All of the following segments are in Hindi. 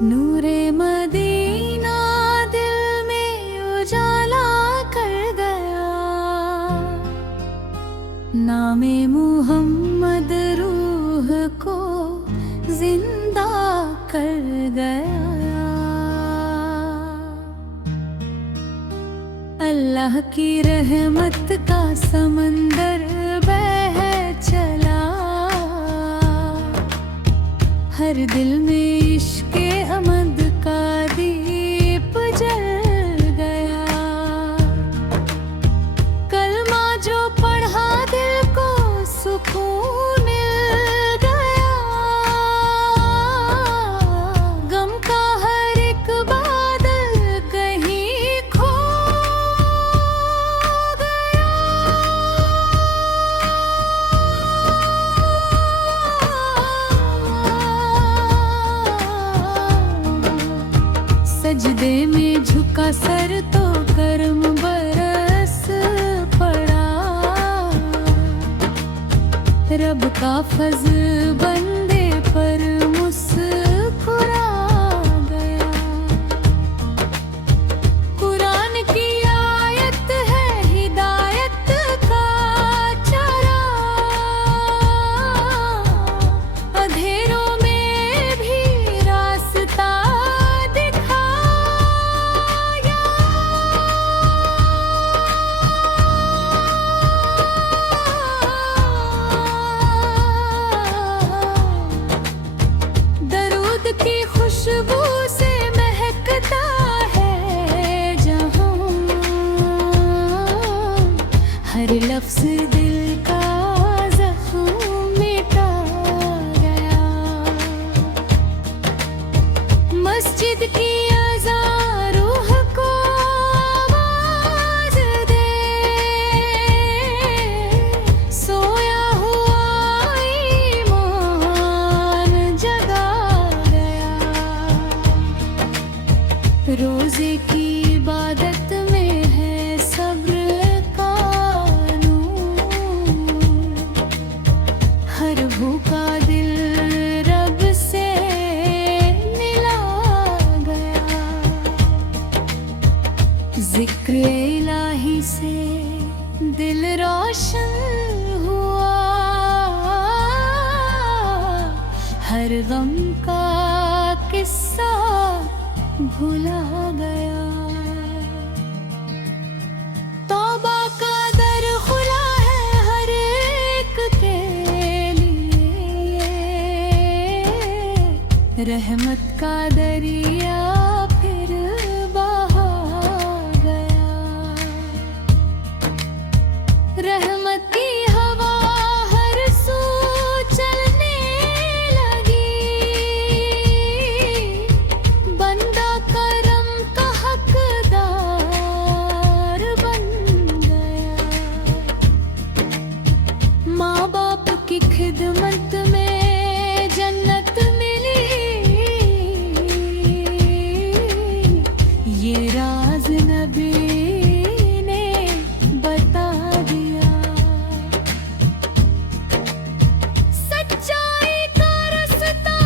नूरे मदीना दिल में उजाला कर गया, नामे मुहम्मद रूह को जिंदा कर गया। अल्लाह की रहमत का समंदर बह चला, हर दिल में इश्क़ अहमद का दीप जल गया। कलमा जो पढ़ा दिल को सुकून मिल गया, गम का हर एक बादल कहीं खो सजदे में झुका सर तो करम बरस पड़ा, रब का फज़्ल बंदे पर मुस्कुरा गया। कुरान की आयत है हिदायत का चारा, अंधेरों में भी रास्ता की खुशबू से महकता है जहां, हर लफ्ज़ दिल का ज़ख्म मिटा गया। मस्जिद की अज़ान रूह को आवाज़ दे, सोया हुआ ईमान जगा। रोज़े की इबादत में है सब्र का नूर, हर भूखा दिल रब से मिला गया। ज़िक्र इलाही से दिल रोशन हुआ, हर गम का किस्सा भुला गया। तौबा का दर खुला है हर एक के लिए, रहमत का दरिया फिर बहा गया। रहमत की हवा हर सू चलने लगी, बंदा करम का हकदार बन गया। माँ बाप की खिदमत में जन्नत मिली, ये राज नबी ने बता दिया। सच्चाई का रास्ता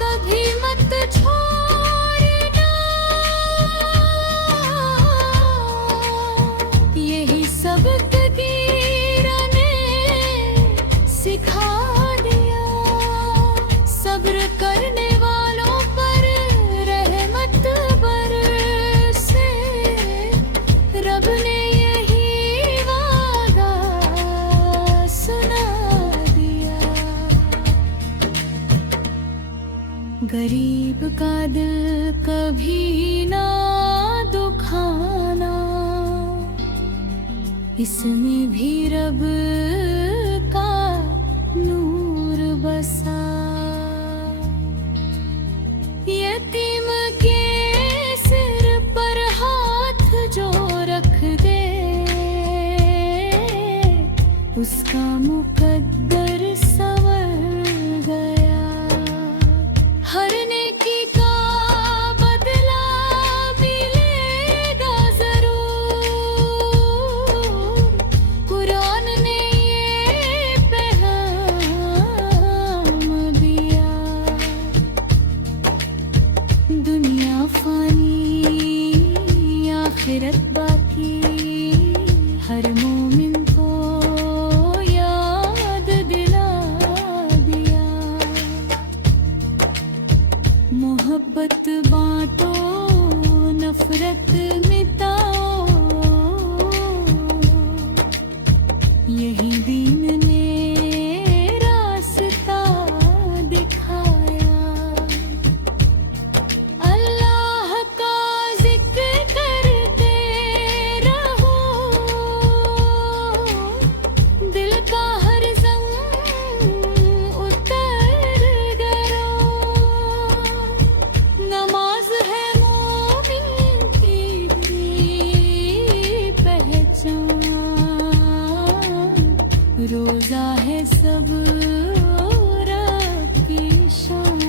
कभी मत छोड़ना, यही सबक कीरा ने सिखा दिया। सब्र करने वालों पर रहमत बरसे, रब ने यही वादा सुना दिया। गरीब का दिल कभी ना दुखाना, इसमें भी रब का नूर बसा। यतीम के सिर पर हाथ जो रख दे, उसका मुकद्दर संवर गया। हर नेकी का बदला मिलेगा जरूर, मग़फ़िरत बाकी हर मोमिन को याद दिला दिया। मोहब्बत बांटो नफ़रत मिटाओ, यही दीन ने रास्ता दिखाया। अल्लाह का जिक्र करते रहो, दिल का हर ज़ंग उतर करो। नमाज है मोमिन की पहचान, रोज़ा है सब्र की शान।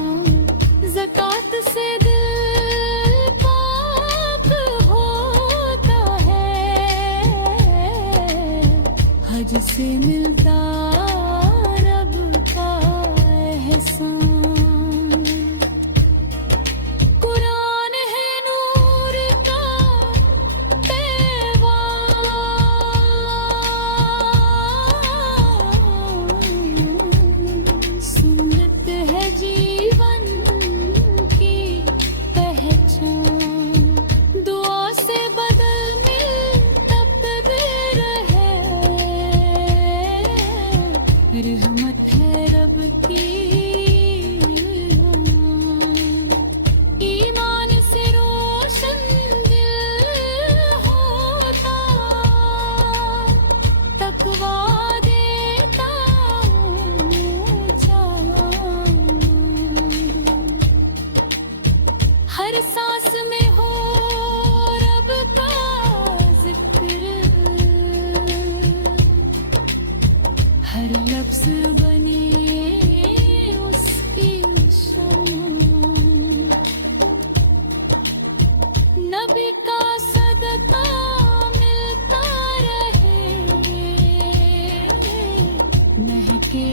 ज़कात से दिल पाक होता है, हज से मिलता रब का एहसान। कुरान है नूर का पैगाम, सुन्नत है जीवन की पहचान। दुआ से बदल मिलता तकदीर है, रहमत है रब की। ईमान से रोशन दिल होता, तकवा देता ऊंचा। हर सांस में हो रब का जिक्र, हर लफ्ज़ बने उसकी शान। नबी का सदका मिलता रहे, महके